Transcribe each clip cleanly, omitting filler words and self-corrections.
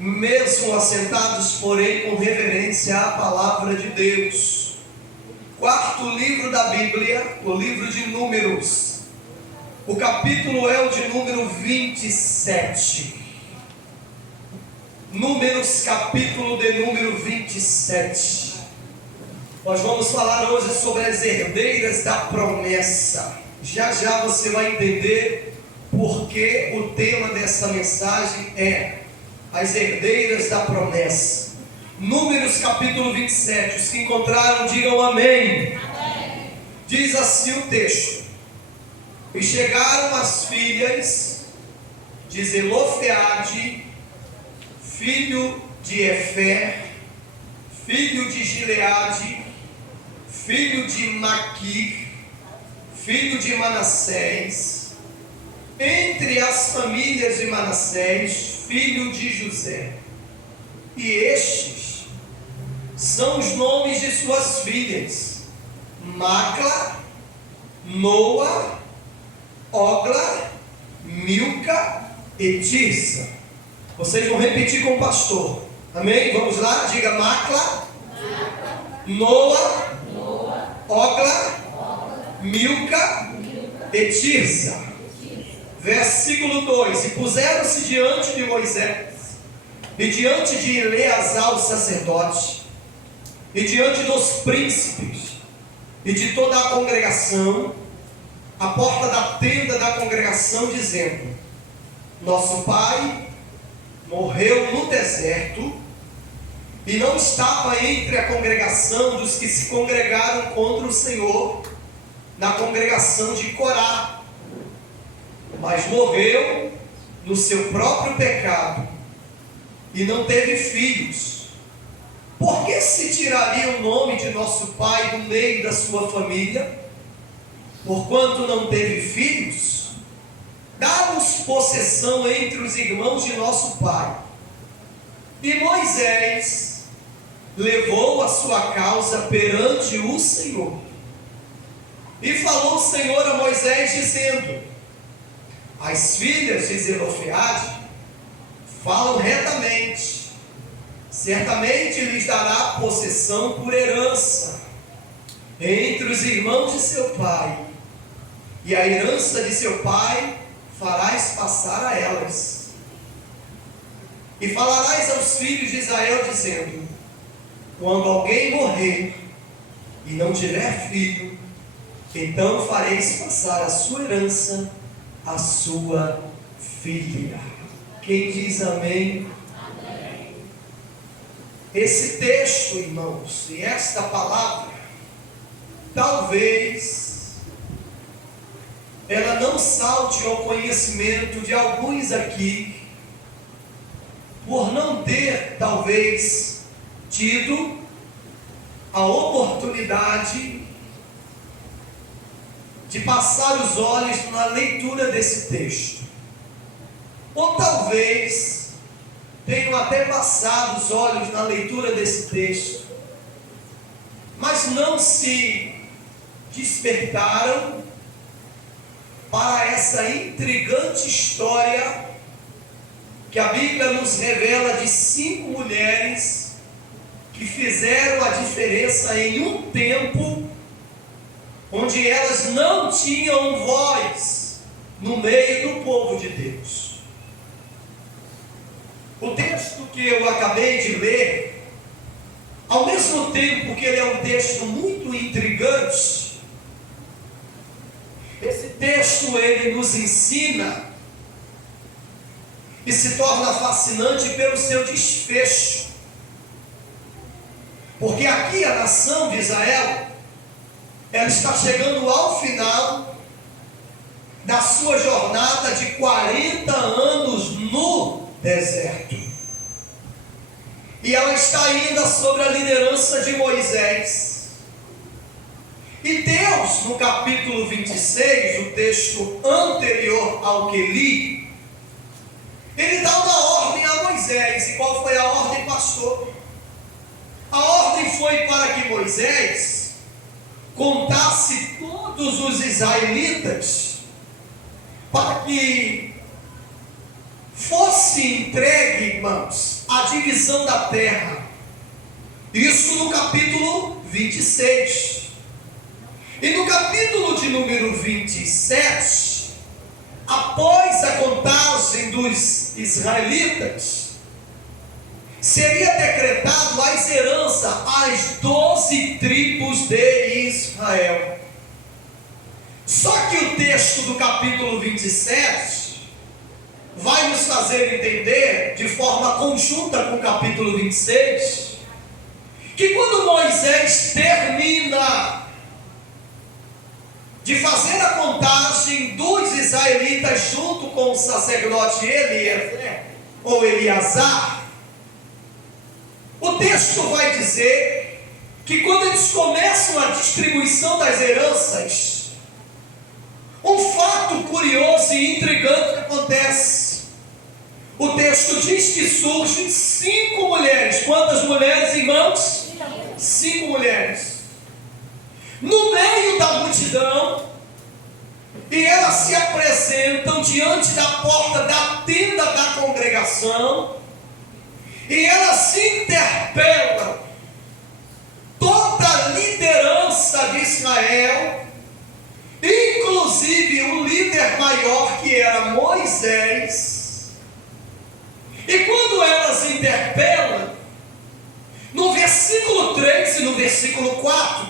mesmo assentados, porém com reverência à palavra de Deus. Quarto livro da Bíblia, o livro de Números. O capítulo é o de número 27. Números, capítulo de número 27. Nós vamos falar hoje sobre as herdeiras da promessa. Já já você vai entender porque o tema dessa mensagem é as herdeiras da promessa. Números capítulo 27. Os que encontraram, digam amém. Amém. Diz assim o texto: E chegaram as filhas de Zelofeade, filho de Efer, filho de Gileade, filho de Maquir, filho de Manassés, entre as famílias de Manassés, filho de José. E estes são os nomes de suas filhas: Macla, Noa, Ogla, Milca e Tirsa. Vocês vão repetir com o pastor. Amém? Vamos lá, diga: Macla, Noa, Ogla, Milca e Tirsa. Versículo 2: E puseram-se diante de Moisés, e diante de Eleazar o sacerdote, e diante dos príncipes, e de toda a congregação, à porta da tenda da congregação, dizendo: Nosso pai morreu no deserto, e não estava entre a congregação dos que se congregaram contra o Senhor, na congregação de Corá, mas morreu no seu próprio pecado, e não teve filhos. Por que se tiraria o nome de nosso pai do meio da sua família? Porquanto não teve filhos, dá-nos possessão entre os irmãos de nosso pai. E Moisés levou a sua causa perante o Senhor. E falou o Senhor a Moisés, dizendo: As filhas de Zelofeade falam retamente, certamente lhes dará possessão por herança entre os irmãos de seu pai, e a herança de seu pai farás passar a elas. E falarás aos filhos de Israel, dizendo: Quando alguém morrer e não tiver filho, então fareis passar a sua herança à sua filha. Quem diz amém? Amém. Esse texto, irmãos, e esta palavra, talvez ela não salte ao conhecimento de alguns aqui, por não ter, talvez, tido a oportunidade de passar os olhos na leitura desse texto. Ou talvez tenham até passado os olhos na leitura desse texto, mas não se despertaram para essa intrigante história que a Bíblia nos revela de 5 mulheres que fizeram a diferença em um tempo onde elas não tinham voz no meio do povo de Deus. O texto que eu acabei de ler, ao mesmo tempo que ele é um texto muito intrigante, esse texto ele nos ensina e se torna fascinante pelo seu desfecho. Porque aqui a nação de Israel, ela está chegando ao final da sua jornada de 40 anos no deserto. E ela está ainda sob a liderança de Moisés. E Deus, no capítulo 26, o texto anterior ao que li, ele dá uma ordem a Moisés. E qual foi a ordem, pastor? A ordem foi para que Moisés contasse todos os israelitas, para que fosse entregue, irmãos, a divisão da terra. Isso no capítulo 26. E no capítulo de número 27, após a contagem dos israelitas, seria decretado as heranças às 12 tribos de Israel. Só que o texto do capítulo 27 vai nos fazer entender, de forma conjunta com o capítulo 26, que quando Moisés termina de fazer a contagem dos israelitas junto com o sacerdote Eliezer, ou Eleazar, o texto vai dizer que quando eles começam a distribuição das heranças, um fato curioso e intrigante que acontece. O texto diz que surgem 5 mulheres. Quantas mulheres, irmãos? 5 mulheres. No meio da multidão, e elas se apresentam diante da porta da tenda da congregação, e elas se interpelam toda a liderança de Israel, inclusive o líder maior, que era Moisés. E quando elas interpelam, no versículo 3 e no versículo 4,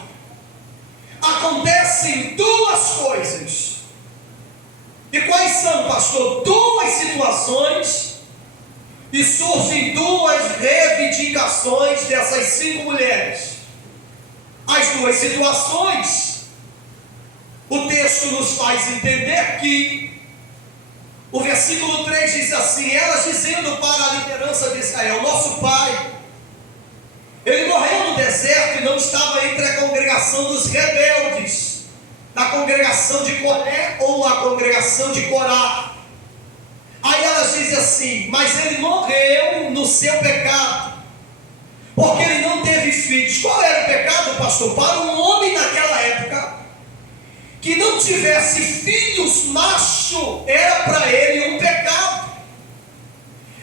acontecem 2 coisas. E quais são, pastor? 2 situações, e surgem 2 reivindicações dessas 5 mulheres. As 2 situações, o texto nos faz entender que o versículo 3 diz assim: elas dizendo para a liderança de Israel: nosso pai, ele morreu no deserto e não estava entre a congregação dos rebeldes, da congregação de Coré ou a congregação de Corá. Aí elas dizem assim: mas ele morreu no seu pecado, porque ele não teve filhos. Qual era o pecado, pastor? Para um homem naquela época, que não tivesse filhos macho, era para ele um pecado.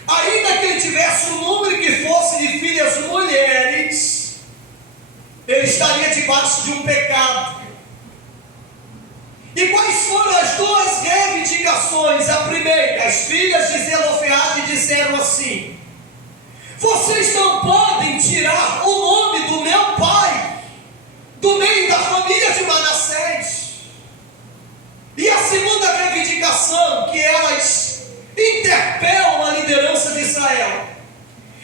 Ainda que ele tivesse um número que fosse de filhas mulheres, ele estaria debaixo de um pecado. E quais foram as 2 reivindicações? A primeira, as filhas de Zelofeade disseram assim: vocês não podem tirar o nome do meu pai do meio da família de Manassés. E a segunda reivindicação, que elas interpelam a liderança de Israel,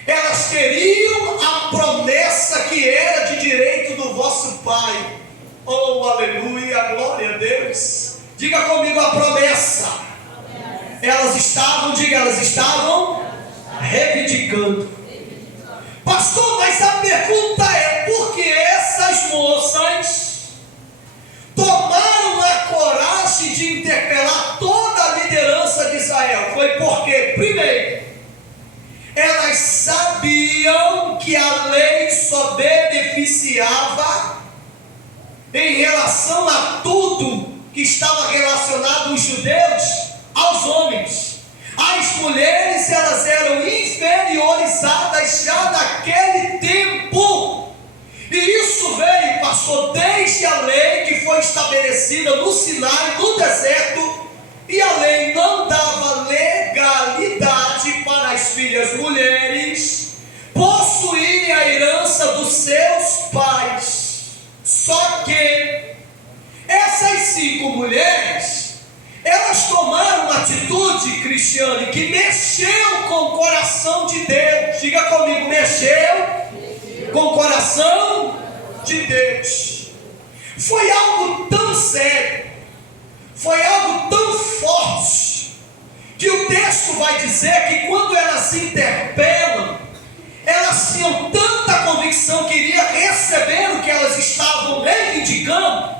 elas queriam a promessa que era de direito do vosso pai. Oh, aleluia, glória a Deus. Diga comigo a promessa. Elas estavam reivindicando. Pastor, mas a pergunta é: por que essas moças tomaram a coragem de interpelar toda a liderança de Israel? Foi porque, primeiro, elas sabiam que a lei só beneficiava em relação a tudo que estava relacionado aos judeus, aos homens. As mulheres, elas eram inferiorizadas já naquele tempo. E isso veio, pastor, desde a lei que foi estabelecida no Sinai, no deserto. E a lei não dava legalidade para as filhas mulheres possuírem a herança dos seus pais. Só que essas 5 mulheres, elas tomaram uma atitude, Cristiane, que mexeu com o coração de Deus. Diga comigo: mexeu com o coração de Deus. Foi algo tão sério, foi algo tão forte, que o texto vai dizer que quando elas se interpelam, elas tinham tanta convicção que iria receber o que elas estavam reivindicando,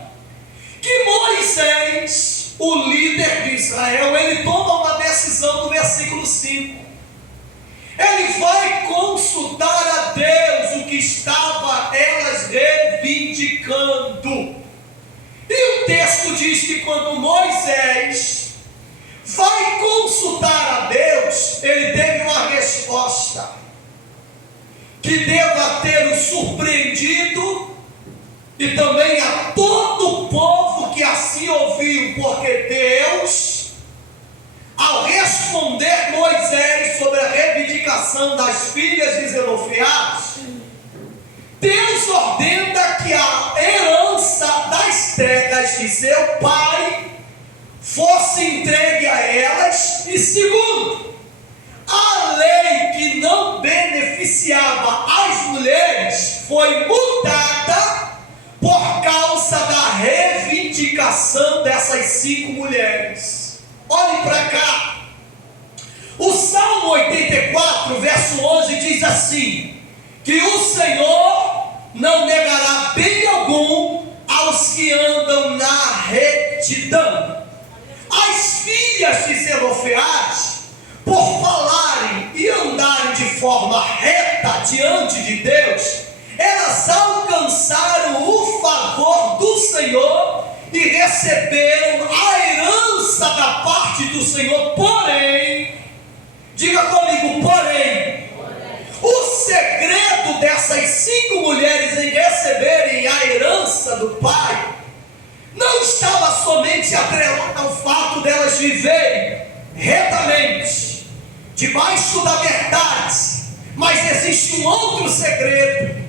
que Moisés, o líder de Israel, ele toma uma decisão no versículo 5. Ele vai consultar a Deus o que estava elas reivindicando. E o texto diz que quando Moisés vai consultar a Deus, ele teve uma resposta. que deva ter o surpreendido e também a todo o povo que assim ouviu, porque Deus, ao responder Moisés sobre a reivindicação das filhas de Zelofeade, Deus ordena que a herança das terras de seu pai fosse entregue a elas, e segundo, a lei que não beneficiava as mulheres foi mudada por causa da reivindicação dessas 5 mulheres. Olhem para cá, o Salmo 84, verso 11 diz assim: que o Senhor não negará bem algum aos que andam na retidão. As filhas de Zelofeade, por falarem e andarem de forma reta diante de Deus, elas alcançaram o favor do Senhor e receberam a herança da parte do Senhor. Porém, diga comigo, porém, o segredo dessas 5 mulheres em receberem a herança do pai não estava somente atrelado ao fato delas viverem retamente, debaixo da verdade, mas existe um outro segredo.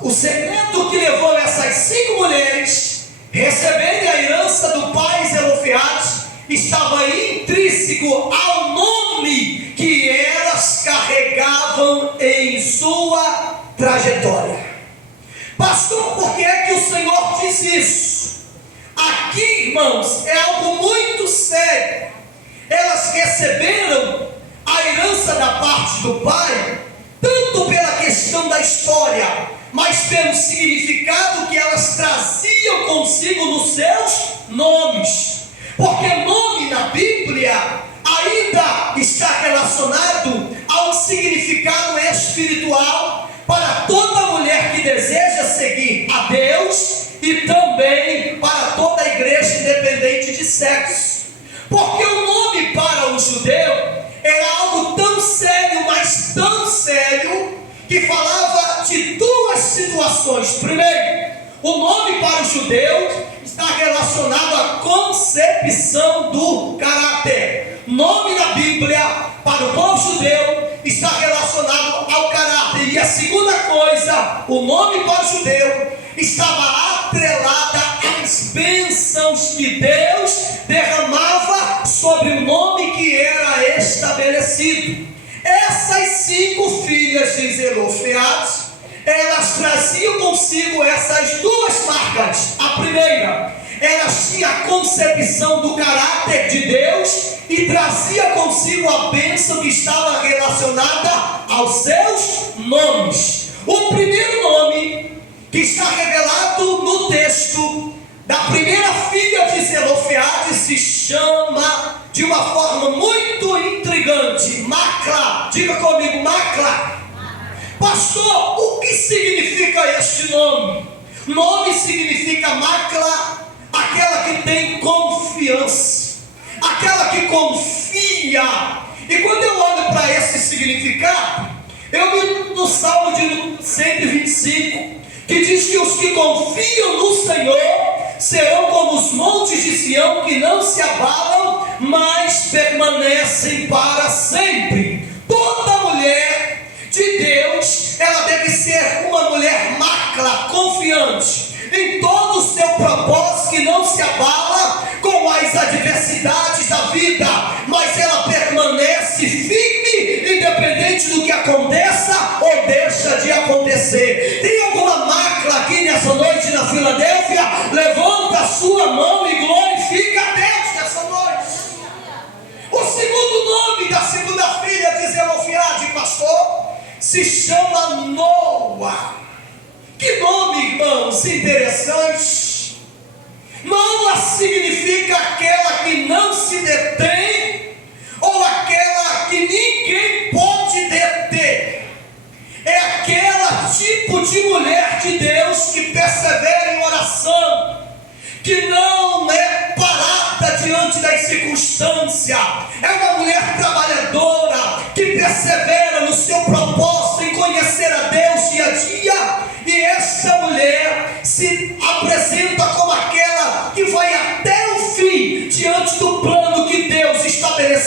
O segredo que levou essas 5 mulheres a receberem a herança do pai Zelofeade estava intrínseco ao nome que elas carregavam em sua trajetória. Pastor, por que é que o Senhor diz isso? Aqui, irmãos, é algo muito sério. Elas receberam a herança da parte do pai, tanto pela questão da história, mas pelo significado que elas traziam consigo nos seus nomes. Porque nome na Bíblia ainda está relacionado a um significado espiritual para toda mulher que deseja seguir a Deus e também para toda a igreja, independente de sexo. Porque o nome para o judeu era algo tão sério, mas tão sério, que falava de 2 situações. Primeiro, o nome para o judeu está relacionado à concepção do caráter. Nome na Bíblia para o povo judeu está relacionado ao caráter. E a segunda coisa, o nome para o judeu estava atrelada às bênçãos que Deus derramava sobre o nome que era estabelecido. Essas 5 filhas de Zelofeade, elas traziam consigo essas 2 marcas. A primeira, elas tinham a concepção do caráter de Deus e trazia consigo a bênção que estava relacionada aos seus nomes. O primeiro nome que está revelado no texto da primeira filha de Zelofeade se chama de uma forma muito intrigante, Maclá. Diga comigo, Maclá. Pastor, o que significa este nome? Nome significa Maclá, aquela que tem confiança, aquela que confia. E quando eu olho para esse significado, eu me lembro do Salmo de 125, que diz que os que confiam no Senhor serão como os montes de Sião, que não se abalam, mas permanecem para sempre. Toda mulher de Deus, ela deve ser uma mulher Maclá, confiante em todo o seu propósito, que não se abala com as adversidades da vida, mas ela permanece firme, independente do que aconteça ou deixa de acontecer. Tem alguma Maclá aqui nessa noite na Filadélfia? Levanta a sua mão e glorifica a Deus nessa noite. O segundo nome da segunda filha de Zelofeade, pastor, se chama Noa. Que nome, irmãos, interessante. Noa significa aquela que não se detém, ou aquela que ninguém pode deter. É aquela tipo de mulher de Deus que persevera em oração, que não é parada diante das circunstâncias. É uma mulher trabalhadora, que persevera no seu propósito em conhecer a Deus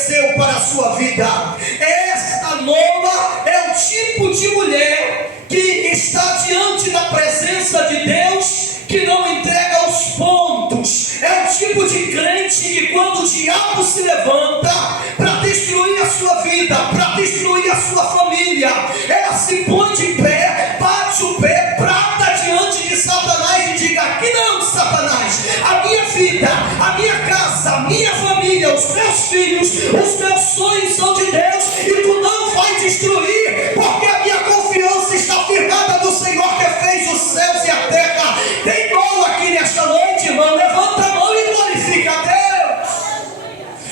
estabeleceu para a sua vida. Esta Noa é o tipo de mulher que está diante da presença de Deus, que não entrega os pontos. É o tipo de crente que, quando o diabo se levanta para destruir a sua vida, para destruir a sua família, ela se põe de pé, bate o pé, brada diante de Satanás e diga: aqui não, Satanás, a minha vida, a minha casa, a minha família, os meus filhos, os meus sonhos são de Deus, e tu não vai destruir, porque a minha confiança está firmada no Senhor que fez os céus e a terra. Tem dom aqui nesta noite, irmão? Levanta a mão e glorifica a Deus.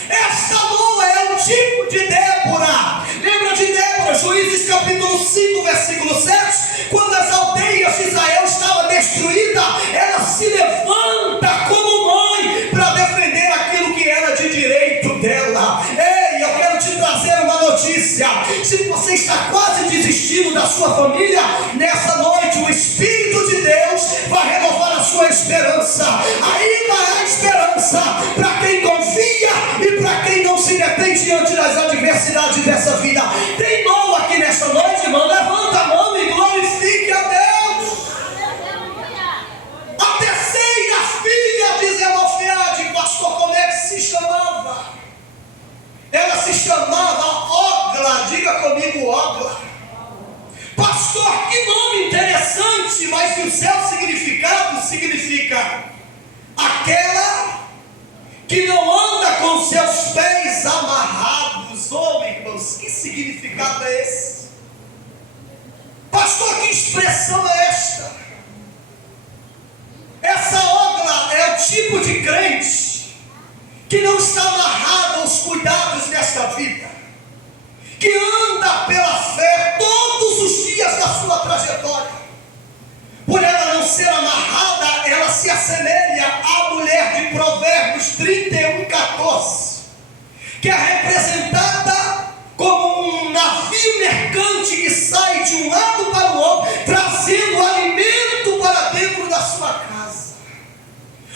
Esta Noa é o tipo de Débora. Lembra de Débora, Juízes capítulo 5, versículo 7? Quando as aldeias de Israel estavam destruídas, ela se levanta como mãe para defender aquilo que era de direito dela. Ei, eu quero te trazer uma notícia. Se você está quase desistindo da sua família, nessa noite o Espírito de Deus vai renovar a sua esperança. Ainda há esperança para quem confia e para quem não se detém diante das adversidades dessa vida. Tem mão aqui nessa noite, irmão? Levanta a mão e glorifique a Deus. A terceira filha de Zelofeade, pastor, como é que se chamava? Ela se chamava Ogla. Diga comigo, Ogla. Pastor, que nome interessante, mas o seu significado significa aquela que não anda com seus pés amarrados. Oh, irmãos, que significado é esse? Pastor, que expressão é esta? Essa Ogla é o tipo de crente que não está amarrado aos cuidados desta vida, que anda pela fé todos os dias da sua trajetória. Por ela não ser amarrada, ela se assemelha à mulher de Provérbios 31:14, que é representada como um navio mercante que sai de um lado para o outro, trazendo alimento para dentro da sua casa.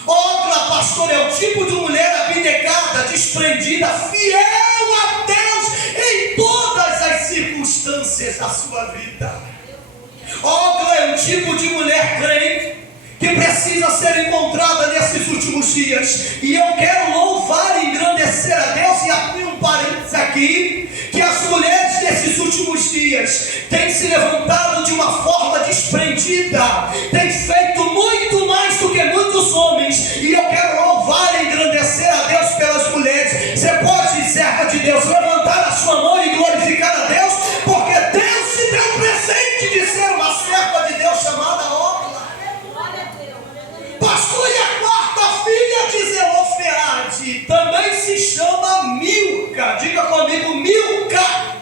Outra, pastor, é o tipo de mulher abnegada, desprendida, fiel a Deus em todas as circunstâncias da sua vida. Outra é um tipo de mulher crente que precisa ser encontrada nesses últimos dias. E eu quero louvar e engrandecer a Deus e abrir um parênteses aqui, que as mulheres desses últimos dias têm se levantado de uma forma desprendida, têm feito muito mais do que muitos homens, e eu quero louvar e engrandecer a Deus pelas mulheres. Você pode, serva de Deus, levantar a sua mão e glorificar a Deus, porque Deus te deu o presente de ser uma serva de Deus chamada Ogla. Pastor, e a quarta filha de Zelofeade também se chama Milca. Diga comigo, Milca.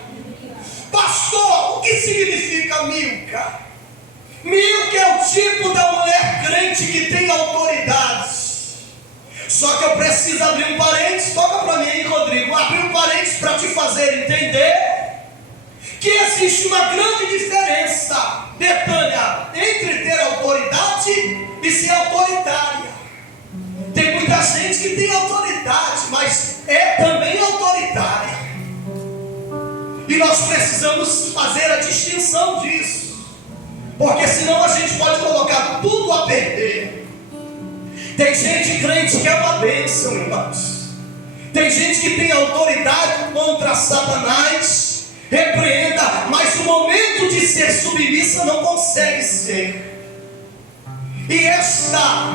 Pastor, o que significa Milca? Milca é o tipo da mulher crente que tem autoridade. Só que eu preciso abrir um parênteses. Toca para mim aí, Rodrigo. Abrir um parênteses para te fazer entender que existe uma grande diferença, Betânia, entre ter autoridade e ser autoritária. Tem muita gente que tem autoridade, mas é também autoritária. E nós precisamos fazer a distinção disso, porque senão a gente pode colocar tudo a perder. Tem gente crente que é uma bênção, irmãos. Tem gente que tem autoridade contra Satanás, repreenda, mas o momento de ser submissa não consegue ser. E esta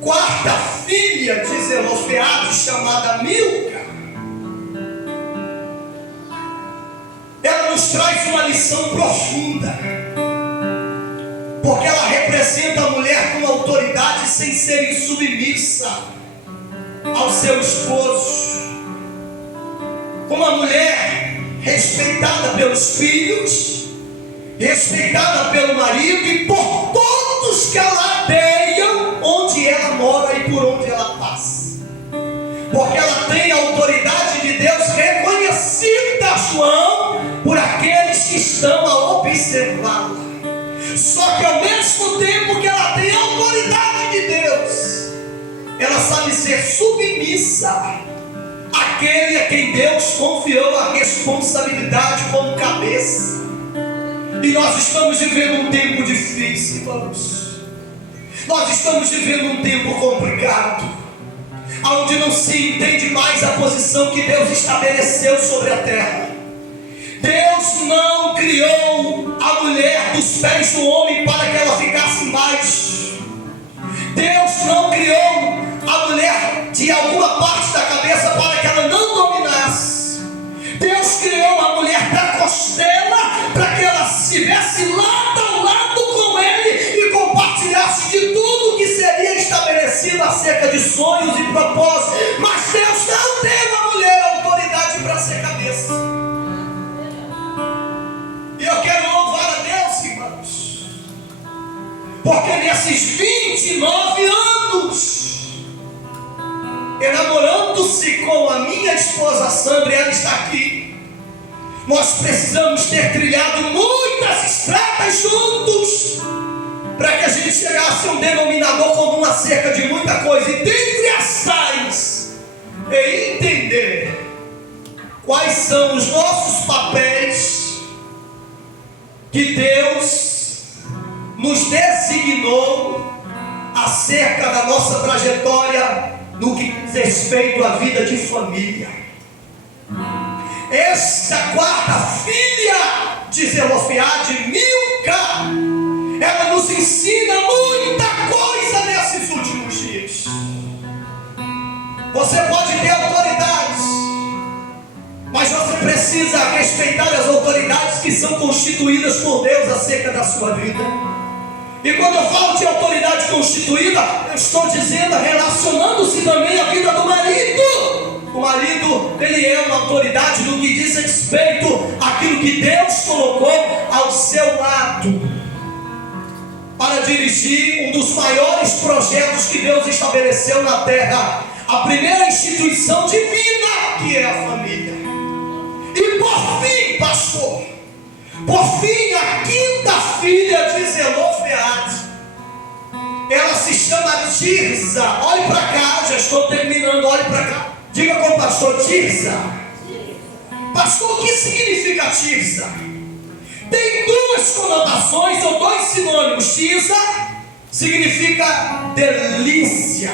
quarta filha de Zelofeade, chamada Milca, ela nos traz uma lição profunda, porque ela representa a mulher com autoridade sem ser insubmissa ao seu esposo, uma mulher respeitada pelos filhos, respeitada pelo marido e por todos que a ladeiam onde ela mora e por onde ela passa, porque ela tem a autoridade de Deus reconhecida, João, por aqueles que estão a observá-la. Só que ao mesmo tempo que ela tem a autoridade de Deus, ela sabe ser submissa aquele a quem Deus confiou a responsabilidade como cabeça. E nós estamos vivendo um tempo difícil, irmãos. Nós estamos vivendo um tempo complicado, onde não se entende mais a posição que Deus estabeleceu sobre a terra. Deus não criou a mulher dos pés do homem para que ela ficasse embaixo. Deus não criou a mulher de alguma parte da cabeça para que ela não dominasse. Deus criou a mulher da costela para que ela estivesse lado a lado com ele e compartilhasse de tudo que seria estabelecido acerca de sonhos e propósitos. Mas Deus não deu à mulher autoridade para ser cabeça. E eu quero louvar a Deus, irmãos, porque nesses 29 anos, enamorando-se com a minha esposa Sandra, ela está aqui, nós precisamos ter trilhado muitas estradas juntos, para que a gente chegasse a um denominador comum acerca de muita coisa, e dentre as tais, é entender quais são os nossos papéis que Deus nos designou acerca da nossa trajetória no que diz respeito à vida de família. Esta quarta filha de Zelofeade, Milca, ela nos ensina muita coisa nesses últimos dias. Você pode ter autoridades, mas você precisa respeitar as autoridades que são constituídas por Deus acerca da sua vida. E quando eu falo de autoridade constituída, eu estou dizendo, relacionando-se também à vida do marido. O marido, ele é uma autoridade no que diz respeito àquilo que Deus colocou ao seu lado, para dirigir um dos maiores projetos que Deus estabeleceu na terra, a primeira instituição divina, que é a família. E por fim, pastor, por fim, a quinta filha de Zelofeade, ela se chama Tirza. Olhe para cá, já estou terminando, olhe para cá. Diga com o pastor: Tirza. Pastor, o que significa Tirza? Tem duas conotações ou dois sinônimos. Tirza significa delícia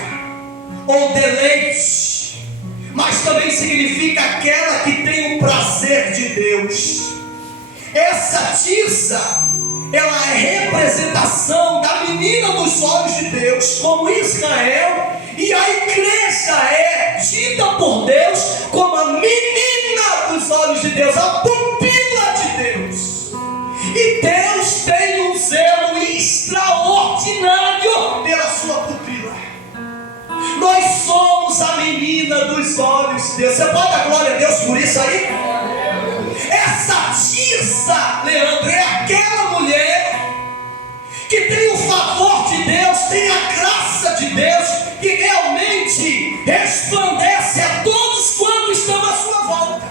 ou deleite, mas também significa aquela que tem o prazer de Deus. Essa Tirza, ela é representação da menina dos olhos de Deus, como Israel, e a igreja é dita por Deus como a menina dos olhos de Deus, a pupila de Deus. E Deus tem um zelo extraordinário pela sua pupila. Nós somos a menina dos olhos de Deus. Você pode dar glória a Deus por isso aí? Essa Tirza, Leandro, é aquela mulher que tem o favor de Deus, tem a graça de Deus, que realmente resplandece a todos quando estão à sua volta.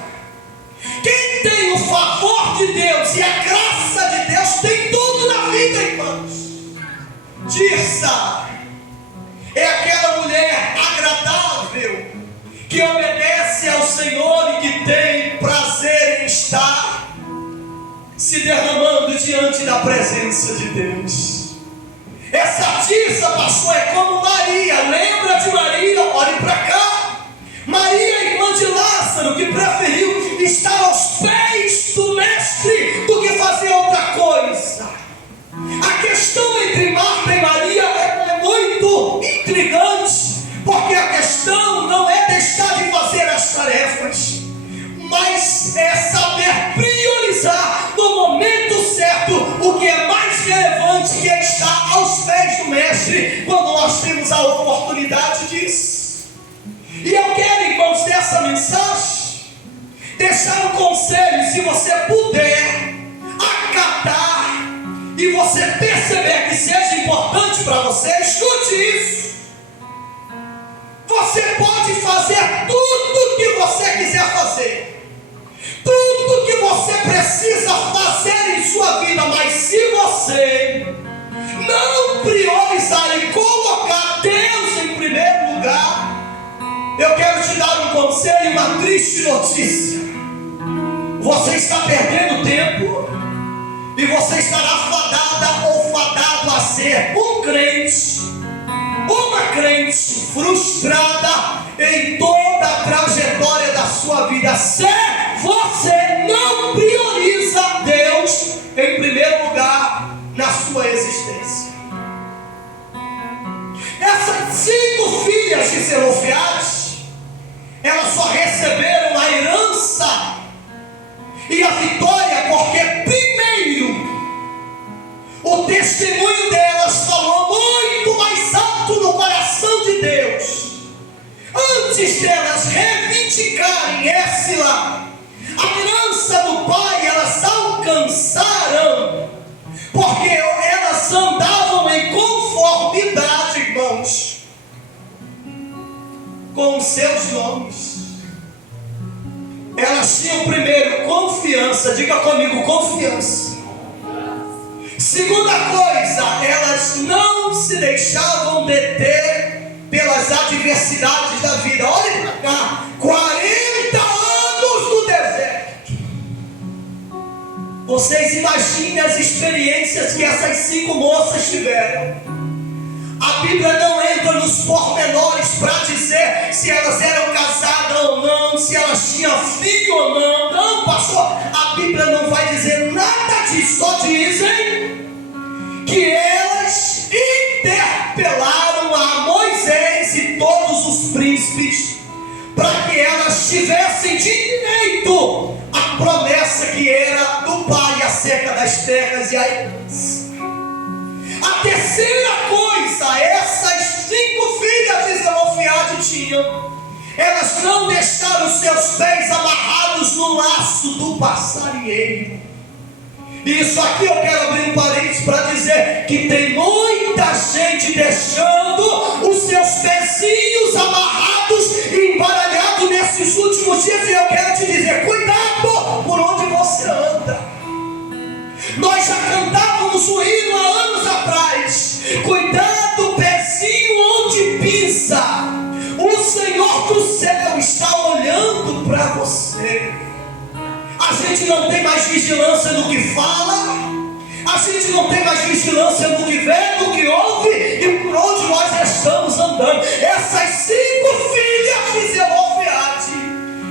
Quem tem o favor de Deus e a graça de Deus tem tudo na vida, irmãos. Tirza é aquela mulher agradável, que obedece ao Senhor e que tem prazer em estar se derramando diante da presença de Deus. Essa Tirza, pastor, é como Maria. Lembra de Maria? Olhe para cá. Maria, irmã de Lázaro, que preferiu estar aos pés do mestre do que fazer outra coisa. A questão entre Marta e Maria é muito intrigante, porque a questão não é deixar de fazer as tarefas, mas é saber priorizar no momento certo o que é mais relevante, que é estar aos pés do mestre, quando nós temos a oportunidade disso. E eu quero, irmãos, dessa mensagem, deixar um conselho, se você puder acatar e você perceber que seja importante para você, escute isso. Você pode fazer tudo que você quiser fazer, tudo que você precisa fazer em sua vida, mas se você não priorizar e colocar Deus em primeiro lugar, eu quero te dar um conselho, uma trilha triste notícia. Você está perdendo tempo e você estará fadada ou fadado a ser um crente, uma crente frustrada em toda a trajetória da sua vida, se você não prioriza Deus em primeiro lugar na sua existência. Essas 5 filhas de Zelofeade, elas só receberam a herança e a vitória porque primeiro o testemunho delas falou muito mais alto no coração de Deus. Antes delas reivindicarem essa a herança do Pai, elas alcançaram, porque elas andavam em conformidade, irmãos, com os seus nomes. Elas tinham primeiro confiança, diga comigo, confiança. Segunda coisa, elas não se deixavam deter pelas adversidades da vida. Olhem para cá, 40 anos no deserto. Vocês imaginem as experiências que essas 5 moças tiveram. A Bíblia não entra nos pormenores para dizer se elas eram casadas ou não, se elas tinham filho ou não. Não, pastor, a Bíblia não vai dizer nada disso. Só dizem que elas interpelaram a Moisés e todos os príncipes para que elas tivessem direito à promessa que era do Pai acerca das terras e a herança. A terceira coisa, essas 5 filhas de Zelofeade tinham, elas não deixaram seus pés amarrados no laço do passarinheiro. Isso aqui eu quero abrir um parênteses para dizer que tem muita gente deixando os seus pezinhos amarrados e embaralhados nesses últimos dias, e eu quero te dizer, cuidado por onde você anda. Nós já cantávamos o hino há anos atrás, cuidado pezinho onde pisa, o Senhor do céu está olhando para você. A gente não tem mais vigilância no que fala, a gente não tem mais vigilância no que vê, no que ouve e por onde nós estamos andando. Essas 5 filhas de Zelofeade,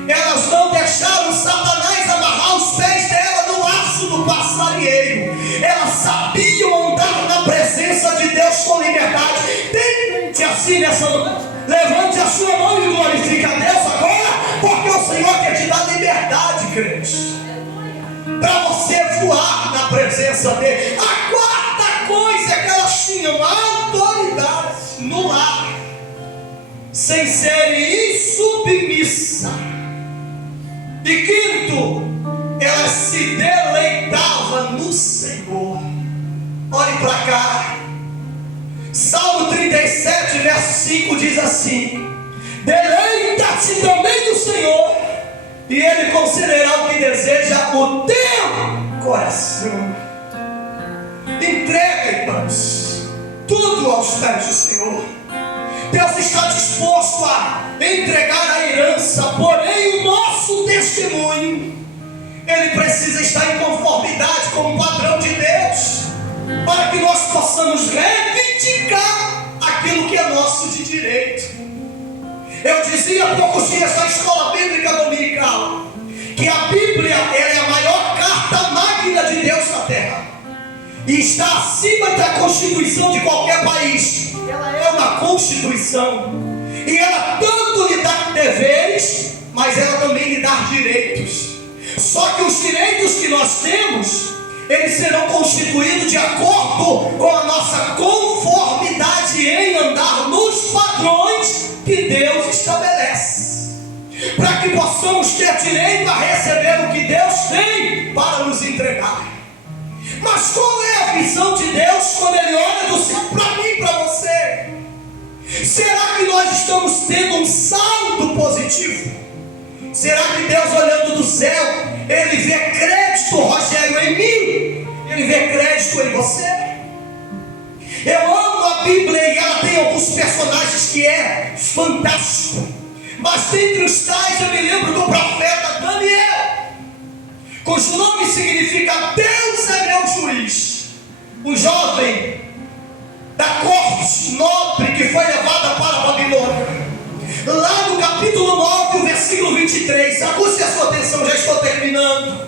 elas não deixaram Satanás amarrar os pés dela no laço do passarinheiro. Elas sabiam andar na presença de Deus com liberdade. Tem gente assim nessa noite? Levante a sua mão e glorifique a Deus agora, porque o Senhor quer te dar liberdade, crente, para você voar na presença dele. A quarta coisa é que elas tinham autoridade no lar, sem serem insubmissas. E quinto, elas se deleitavam no Senhor. Olhe para cá, Salmo 37, verso 5 diz assim: deleita-te também no Senhor, e Ele concederá o que deseja o teu coração. Entrega, irmãos, tudo aos pés do Senhor. Deus está disposto a entregar a herança, porém o nosso testemunho, ele precisa estar em conformidade com o padrão de Deus, para que nós possamos reivindicar aquilo que é nosso de direito. Eu dizia há poucos dias na escola bíblica dominical que a Bíblia, ela é a maior carta magna de Deus na terra e está acima da Constituição de qualquer país. Ela é uma Constituição e ela tanto lhe dá deveres, mas ela também lhe dá direitos. Só que os direitos que nós temos, eles serão constituídos de acordo com a nossa conformidade em andar nos padrões que Deus estabelece, para que possamos ter direito a receber o que Deus tem para nos entregar. Mas qual é a visão de Deus quando Ele olha do céu para mim e para você? Será que nós estamos tendo um saldo positivo? Será que Deus, olhando do céu, Ele vê crédito, Rogério, em mim? Ele vê crédito em você? Eu amo a Bíblia e ela tem alguns personagens que é fantástico, Mas dentre os tais eu me lembro do profeta Daniel, cujo nome significa Deus é meu juiz. Um jovem da corte nobre que foi levada para a Babilônia. Lá no capítulo 9, o versículo 23, aguce a sua atenção, já estou terminando.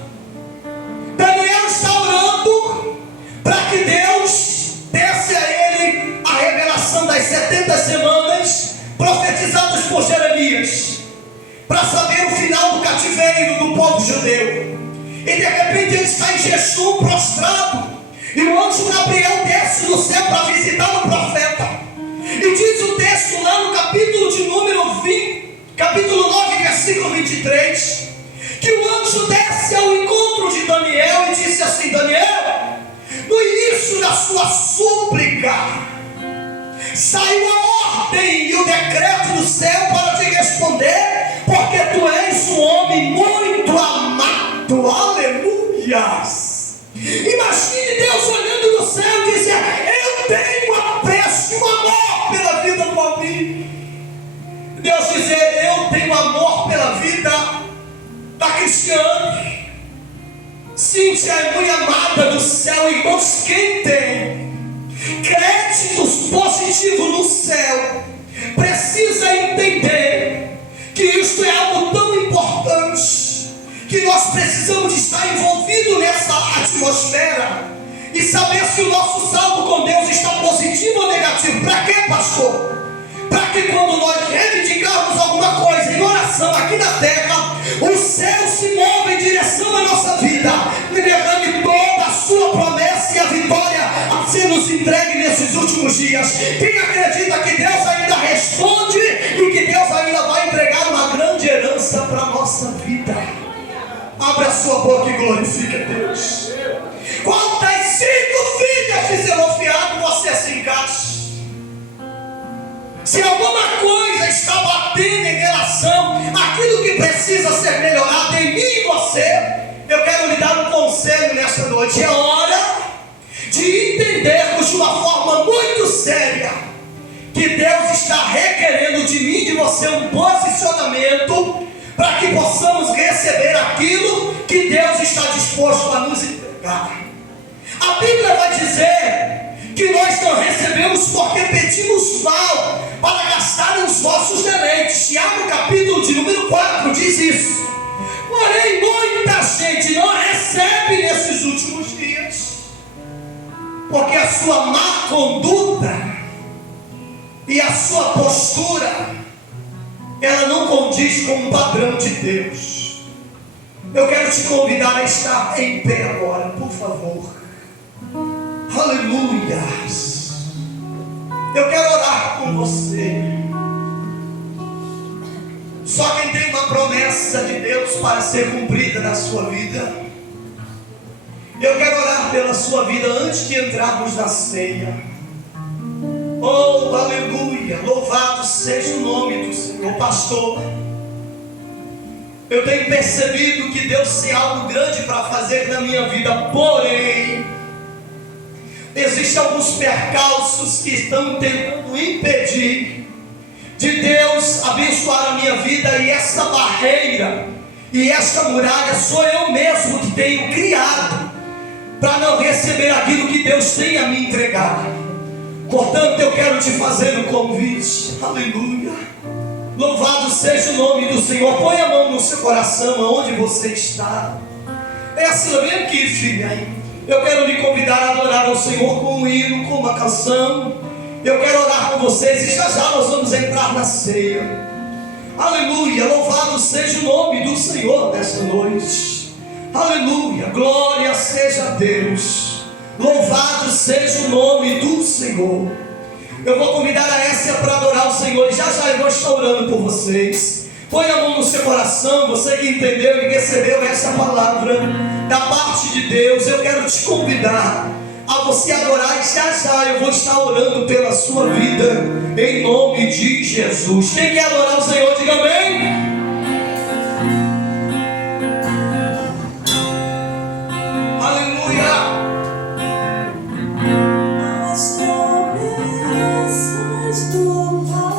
Daniel está orando para que Deus desse a ele a revelação das 70 semanas profetizadas por Jeremias, para saber o final do cativeiro do povo judeu. E de repente ele está em jejum, prostrado, e o anjo Gabriel desce do céu para visitar o profeta. E diz o texto lá no capítulo de número 20, capítulo 9, versículo 23, que o anjo desce ao encontro de Daniel e disse assim: Daniel, no início da sua súplica, saiu a ordem e o decreto do céu para te responder, porque tu és um homem muito amado. Aleluias! Imagine Deus olhando do céu e dizendo: eu tenho apreço e um amor pela vida do homem. Deus dizer: eu tenho amor pela vida da Cristiane. Cíntia é muito amada do céu. Irmãos, quem tem créditos positivos no céu precisa entender que isto é algo tão importante, que nós precisamos estar envolvidos nessa atmosfera e saber se o nosso saldo com Deus está positivo ou negativo. Para quê, pastor? Para que quando nós reivindicarmos alguma coisa em oração aqui na terra, o céu se move em direção à nossa vida e derrame toda a sua promessa e a vitória a ser nos entregue nesses últimos dias. Quem acredita que Deus ainda responde e que Deus ainda vai entregar uma grande herança para a nossa vida? Abre a sua boca e glorifique a Deus. Quantas 5 filhas de Zelofeado você se encaixa? Se alguma coisa está batendo em relação àquilo que precisa ser melhorado em mim e você, eu quero lhe dar um conselho nesta noite. É hora de entendermos de uma forma muito séria que Deus está requerendo de mim e de você um posicionamento para que possamos receber aquilo que Deus está disposto a nos entregar. A Bíblia vai dizer que nós não recebemos porque pedimos mal para gastar os vossos deleites. Tiago capítulo de número 4 diz isso. Porém, muita gente não recebe nesses últimos dias, porque a sua má conduta e a sua postura, ela não condiz com o padrão de Deus. Eu quero te convidar a estar em pé agora, por favor. Aleluia. Eu quero orar com você. Só quem tem uma promessa de Deus para ser cumprida na sua vida. Eu quero orar pela sua vida antes de entrarmos na ceia. Oh, aleluia. Louvado seja o nome do Senhor. Pastor, eu tenho percebido que Deus tem algo grande para fazer na minha vida, porém existem alguns percalços que estão tentando impedir de Deus abençoar a minha vida, e essa barreira e essa muralha sou eu mesmo que tenho criado para não receber aquilo que Deus tem a me entregar. Portanto, eu quero te fazer um convite. Aleluia. Louvado seja o nome do Senhor. Põe a mão no seu coração, aonde você está. É assim, vem aqui, filha. Eu quero lhe convidar a adorar ao Senhor com um hino, com uma canção. Eu quero orar com vocês e já já nós vamos entrar na ceia. Aleluia. Louvado seja o nome do Senhor nesta noite. Aleluia. Glória seja a Deus. Louvado seja o nome do Senhor. Eu vou convidar a Essia para adorar o Senhor. E já já eu vou estar orando por vocês. Põe a mão no seu coração. Você que entendeu e recebeu essa palavra da parte de Deus, eu quero te convidar a você adorar. E já já eu vou estar orando pela sua vida, em nome de Jesus. Quem quer adorar o Senhor, diga amém. Aleluia. As promessas do Pai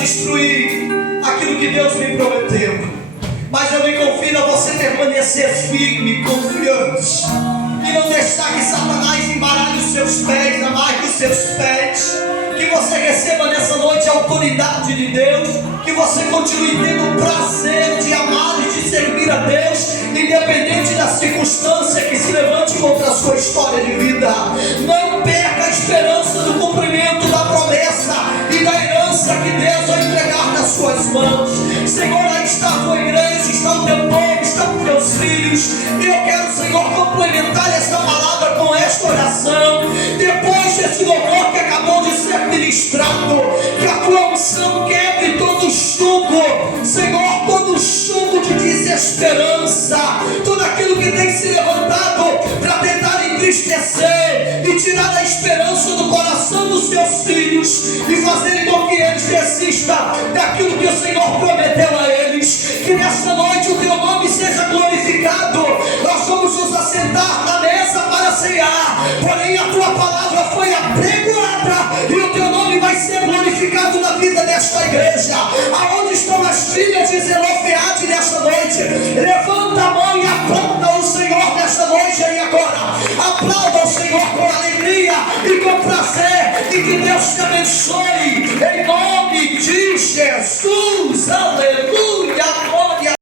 destruir aquilo que Deus me prometeu. Mas eu me convido a você permanecer firme, confiante, e não deixar que Satanás embaralhe os seus pés, amargue os seus pés. Que você receba nessa noite a autoridade de Deus, que você continue tendo o prazer de amar e de servir a Deus, independente da circunstância que se levante contra a sua história de vida. Não perca a esperança do cumprimento da promessa e da herança que Deus vai entregar nas suas mãos. Senhor, aí está a tua igreja, está o teu povo, estão os teus filhos. E eu quero, Senhor, complementar esta palavra com esta oração. Depois desse louvor que acabou de ser ministrado, que a tua unção quebre todo o jugo, Senhor, todo o jugo de desesperança, tudo aquilo que tem se levantado para tentar entristecer e tirar a esperança do coração dos teus filhos e fazerem com que eles desistam daquilo que o Senhor prometeu a eles. Que nesta noite o teu nome seja glorificado. Nós vamos nos assentar na mesa para ceiar, porém a tua palavra foi apregoada e o teu nome vai ser glorificado na vida desta igreja. Aonde estão as filhas de Zelofeade nesta noite? Levanta a mão e aplauda o Senhor nesta noite e agora. Aplauda o Senhor com alegria e com prazer, e que Deus te abençoe em nome